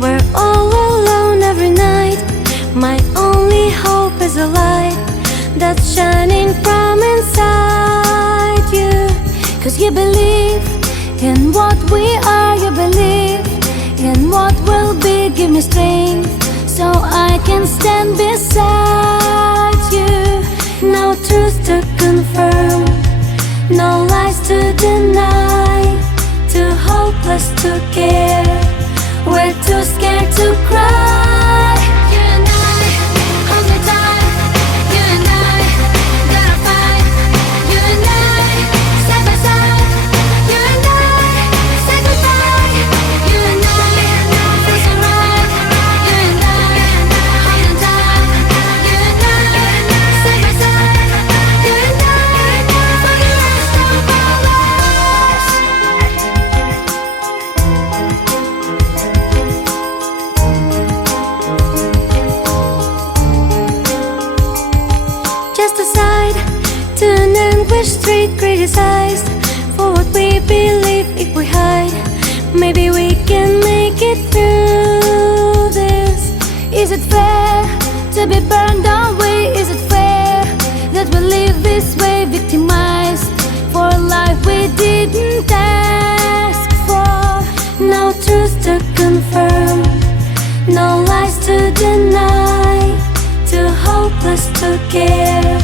We're all alone every night. My only hope is a light that's shining from inside you. 'Cause you believe in what we are, you believe in what will be. Give me strength so I can stand beside you. No truth to confirm, no lies to deny, too hopeless to care, we're too scared to cry. You and I, hold me tight. You and I, gotta fight. You and I, side by side. You and I, say goodbye. You and I, feels so right. You and I, hold on tight. You and I, side by side. You and I, for the rest of our lives. Just aside to an anguished street, criticized for what we believe. If we hide, maybe we can make it through this. Is it fair to be burned away? Is it fair that we live this way, victimized for a life we didn't ask for? No truth to confirm, no lies to deny, too hopeless to care,